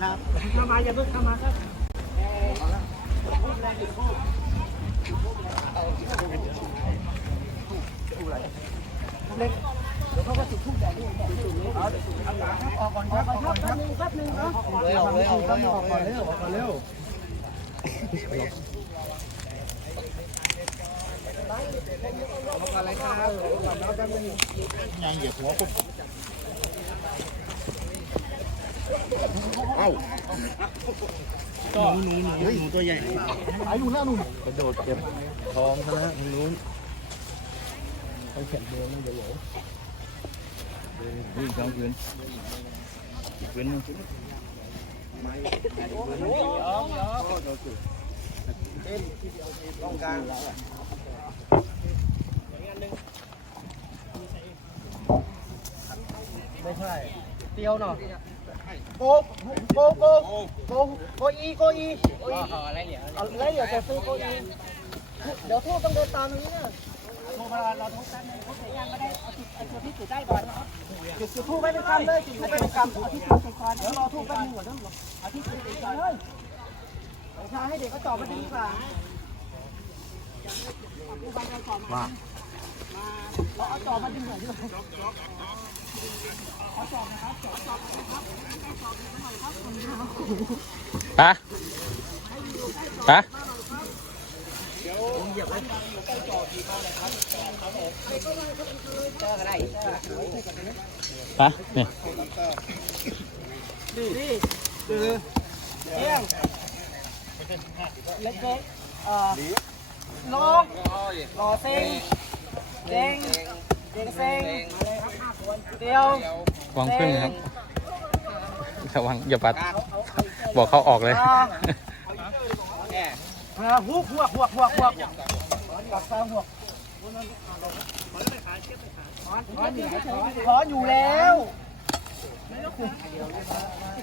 ครับเข้ามาอย่าเพิ่งเข้ามาครับเลยออกเลยออกเลยออกก่อนเร็วออกก่อนเร็วยังเหยียบหัวปุ๊บ เอ้าก็หนูหนูหนูตัวใหญ่ไอ้หนูหน้าหนูกระโดดเก็บทองซะแล้วนู้นไปเข็นเดินมันเดี๋ยววิ่งกลางคืนคืนต้องการไม่ใช่เตียวเนาะ โกโกโกโกโกอีโกอีโกอีอะไรเหรออะไรเหรอจะซื้อโกอีเดี๋ยวทูบต้องเดินตามตรงนี้นะทูบเราเราทุบกันเลยทุบเสร็จยังก็ได้เอาจุดเอาจุดที่จุดได้ก่อนนะครับจุดจุดทูบไว้เป็นกำเลยจุดทูบไว้เป็นกำเอาที่จุดก่อนเดี๋ยวรอทูบแป๊บนึงก่อนเดี๋ยวเอาที่จุดก่อนเลยใช่ให้เด็กเขาตอบมาดีกว่าว่าเราเอาจอบมาดึงหน่อยด้วย ปะปะปะเนี่ยนี่คือเที่ยงเล็กๆเอ่อโลรอเซ็งเซ็งเซ็งเซ็ง เดียววางพึ่งครับระวังอย่าปัด บอกเขาออกเลยอ่าอ่าหัวหัวหัวหัวหัวกับตาหัวขออยู่แล้ว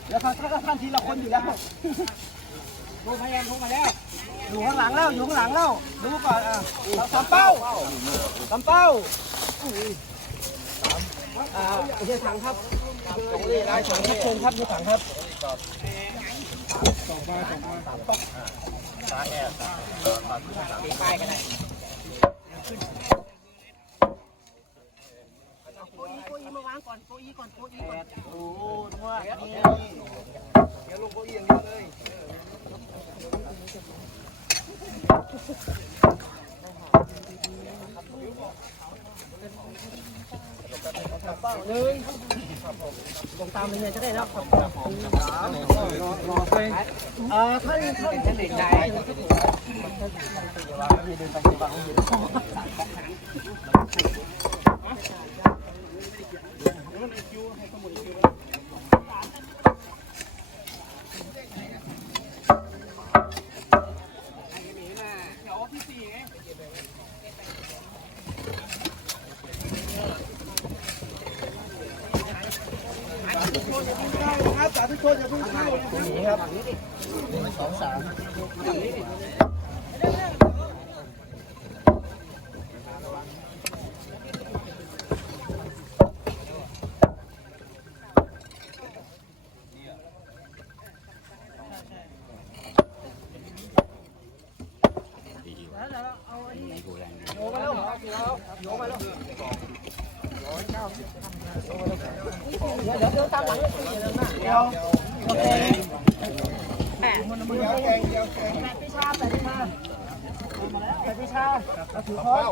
แล้วเขาถ้าท่านทีละคนอยู่แล้วดูพยานทุกมาแล้วอยู่ข้างหลังแล้วอยู่ข้างหลังแล้วดูก่อนอะสามเป้าสามเป้า อ่าเฮียถังครับตรงนี้ได้ถังครับเชิญครับเฮียถังครับโกอีโกอีมาวางก่อนโกอีก่อนโกอีก่อนโอ้นวดนี่เดี๋ยวลงโกอีอย่างเดียวเลย หนึ่งลงตามไปเนี่ยจะได้รับครับสามรอรอไปอ่าท่านท่านท่านเด็กใจครับสาธุชนอย่าเพิ่งเข้าตรงนี้ครับหนึ่งสองสามโยมาแล้วโยมาแล้วเดี๋ยวเดี๋ยวเดี๋ยวตามหลังเลยเดี๋ ยวโอเคแปะมันมือแกงแกงแปะพิชาแปะพิชาแปะพิชาถือค้อน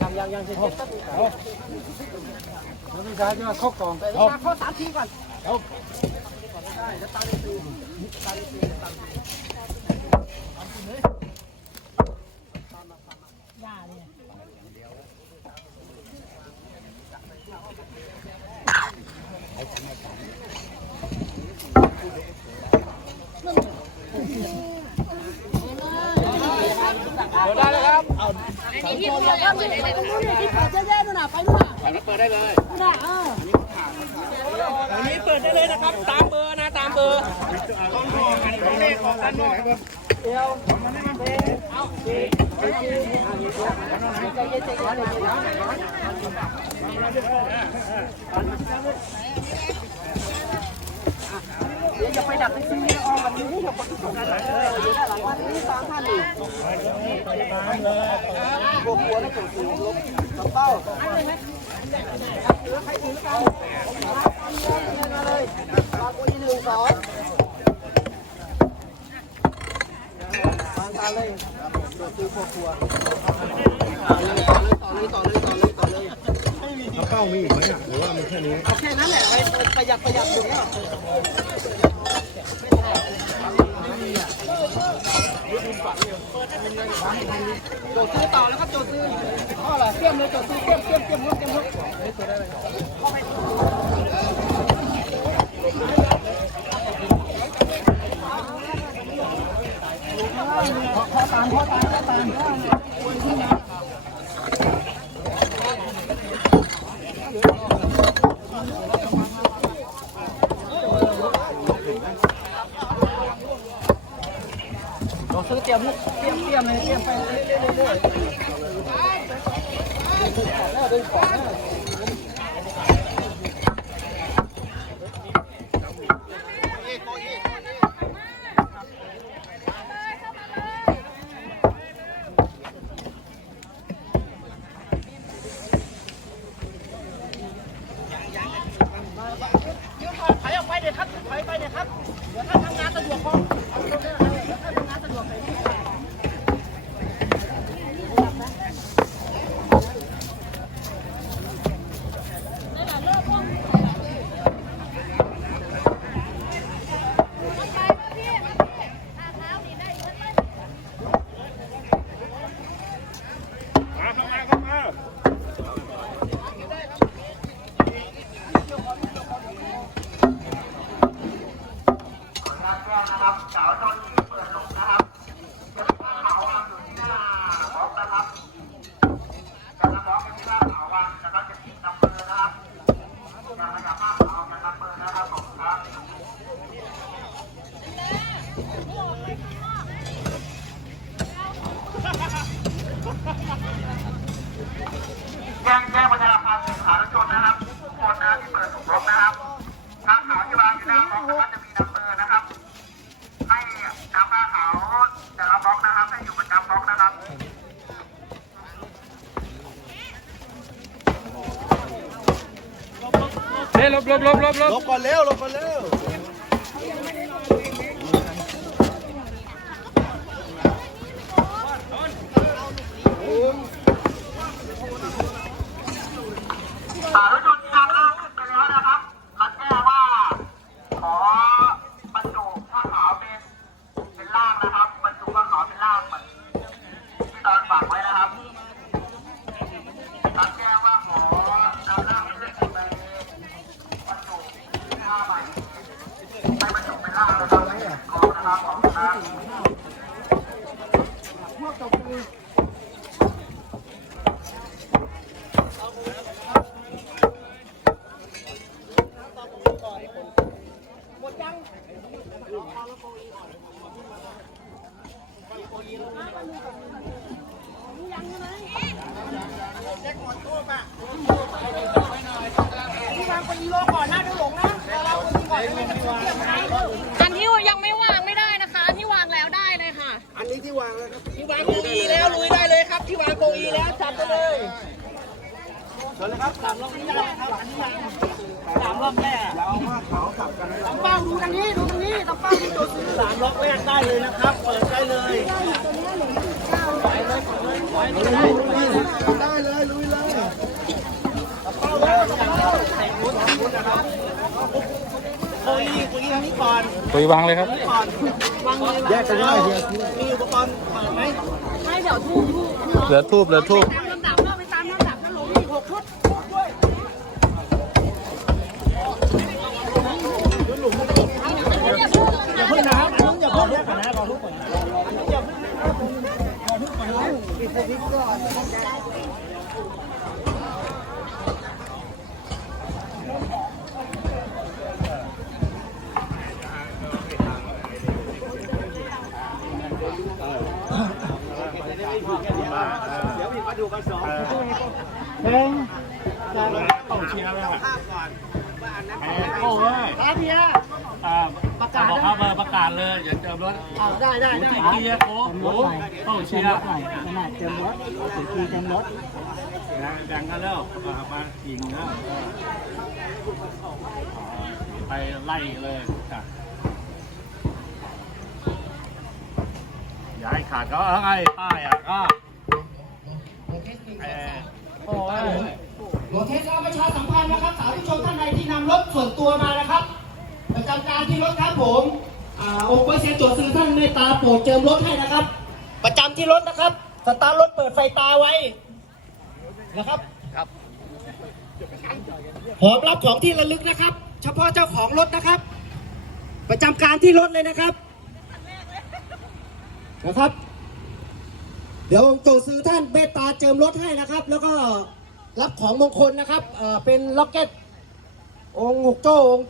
ยังยังยังจะเช็ดตั้งแล้วพิชาจะมาเข้ากล่องแปะพิชาข้อสามทีก่อนได้แล้วตาได้ดูตาได้ดูตาได้ดู ที่ตัวแล้วที่ตัวตรงนู้นเลยที่เปิดแย่ๆนู่นน่ะไปนู่นน่ะไปเปิดได้เลยน่ะเออ อันนี้เปิดได้เลยนะครับ ตามเบอ ตอเดี๋ยวจะไปดักไปซื้อออกวันนี้ที่าคนที่ส่งกันเลยเดี๋ยวหลังวันนี้สามพันอีกกลัวกลัวแล้วเกิดสูงลบลำเป้าเหลือใครถือกันมาเลยปากอีหนึ่งสอง วางตาเลยโดดซื้อครัวครัวต่อเลยต่อเลยต่อเลยต่อเลยต่อเลยต่อเลยเป้ามีอีกไหมอะหรือว่ามีแค่นี้เอาแค่นั้นแหละไปประหยัดประหยัดอยู่เนี่ยโจทย์ซื้อต่อแล้วครับโจทย์ซื้อข้ออะไรเตรียมเลยโจทย์ซื้อเตรียมเตรียมเตรียมลุกเตรียมลุก พ่อตามพ่อตามพ่อตามโจทย์ซื้อเตรียมลุกเตรียมเตรียมเลยเตรียมไปเรื่อยๆเรื่อยๆเดินขวา Oklahoma. Gang family. นะครับขอบคุณครับ อันที่ยังไม่วางไม่ได้นะคะ ที่วางแล้วได้เลยค่ะ อันนี้ ที่วางแล้วครับที่วางโกอีแล้วลุยได้เลยครับ ที่วางโกอีแล้วจับไปเลยเชิญเลยครับสามรอบนี้ได้ครับสามรอบแรกเอาผ้าขาวกลับกันนะตำเป้าดูตรงนี้ดูตรงนี้ตำเป้าที่ตัวซื้อสามรอบแรกได้เลยนะครับ เปิดได้เลยไปเลยไปเลยไปเลยได้เลยลุยเลยเป้าเลยตำเป้าใส่รุ่นของรุ่นนะครับ โกอีโกอีทางนี้ก่อนตัววางเลยครับ ก่อนวางเลยแยกกันได้เฮียมีอุปกรณ์เปิดไหมไม่เดี๋ยวทูบทูบเหลือทูบเหลือทูบตามลำดับเราไปตามลำดับถ้าหลงอีกหกชุดอย่าเพิ่งนะครับอันนู้นอย่าเพิ่งแยกกันนะรอทุกคนนะอันนู้นอย่าเพิ่งนะครับรอทุกคนนะปิดสวิตช์ก่อน หนึ่งต้องเชียร์เลยโอ้ยครับเพียประกาศบอกครับประกาศเลยอย่าเจิมรถได้ได้ได้เกียร์โอ้โหต้องเชียร์เจิมรถขี่เจิมรถแบ่งกันแล้วมายิงแล้วไปไล่เลยจ้ะอย่าให้ขาดก็ไอ้ป้ายอะก็ โอ้ยโรเทสเราประชาสัมพันธ์นะครับ สาธุชนท่านใดที่นำรถส่วนตัวมานะครับ ประจำการที่รถครับผมอ่าองค์พระเสียตรวจซื้อท่านเมตตาโปรดเจิมรถให้นะครับ ประจำที่รถนะครับ สตาร์ทรถเปิดไฟตาไว้นะครับครับหอมรับของที่ระลึกนะครับ เฉพาะเจ้าของรถนะครับ ประจำการที่รถเลยนะครับนะครับ เดี๋ยวองค์ตัวซื้อท่านเมตตาเจิมรถให้นะครับ แล้วก็รับของมงคลนะครับเป็นล็อกเก็ตองค์หกโจ้องค์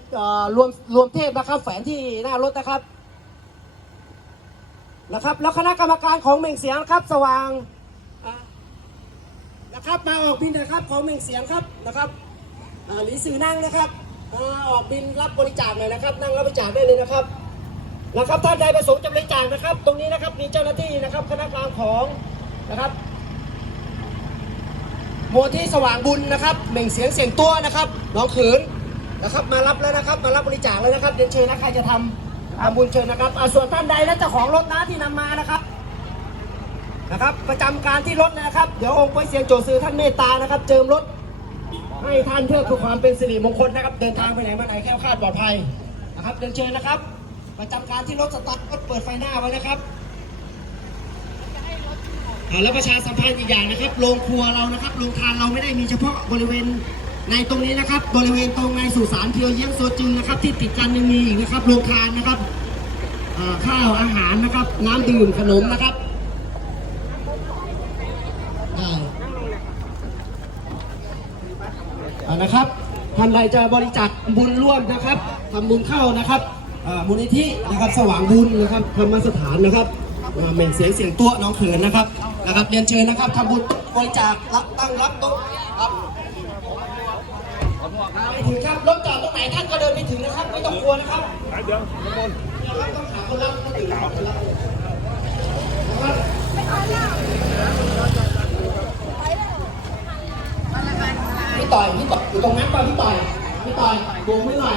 รวมรวมเทพนะครับ แฝนที่หน้ารถนะครับนะครับ แล้วคณะกรรมการของเม่งเสียงครับ สว่างนะครับมาออกบินนะครับของเม่งเสียงครับนะครับอ่าหลีสื่อนั่งนะครับอออกบินรับบริจาคหน่อยนะครับ นั่งรับบริจาคได้เลยนะครับ นะครับท่านใดประสงค์จะบริจาคนะครับ ตรงนี้นะครับมีเจ้าหน้าที่นะครับคณะกรรมการของนะครับมูลที่สว่างบุญนะครับเหม่งเสียงเสียงตัวนะครับน้องขืนนะครับ มารับแล้วนะครับ มารับบริจาคแล้วนะครับเรียนเชิญนะใครจะทำทำบุญเชิญนะครับอาส่วนท่านใดนะเจ้าของรถนะที่นำมานะครับนะครับ ประจำการที่รถนะครับ เดี๋ยวองค์พระเสียงโจซือท่านเมตตานะครับ เจิมรถให้ท่านเพื่อความเป็นสิริมงคลนะครับ เดินทางไปไหนมาไหนแคล้วคาดปลอดภัยนะครับเรียนเชิญนะครับ ประจำการที่รถสตาร์ทรถเปิดไฟหน้าไว้นะครับแล้วประชาสัมพันธ์อีกอย่างนะครับโรงครัวเรานะครับโรงทานเราไม่ได้มีเฉพาะบริเวณในตรงนี้นะครับ บริเวณตรงในสุสานเพียวเยี่ยงโซจึงนะครับ ที่ติดกันยังมีอีกนะครับโรงทานนะครับข้าวอาหารนะครับ น้ำดื่มขนมนะครับได้นะครับท่านใดจะบริจาคบุญร่วมนะครับทำบุญเข้านะครับ มูลนิธินะครับสว่างบุญนะครับธรรมสถานนะครับเหม่งเสียงเสียงตัวน้องเขินนะครับนะครับเรียนเชิญนะครับทำบุญบริจาครับตั้งรับโต๊ะครับไปถึงครับรถจอดตรงไหนท่านก็เดินไปถึงนะครับไม่ต้องกลัวนะครับเดี๋ยวต้องหาคนรับคนอื่นคนรับพี่ต่อยพี่ต่อยอยู่ตรงนั้นป่ะพี่ต่อยพี่ต่อยโบกไม่หน่อย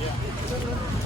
Yeah.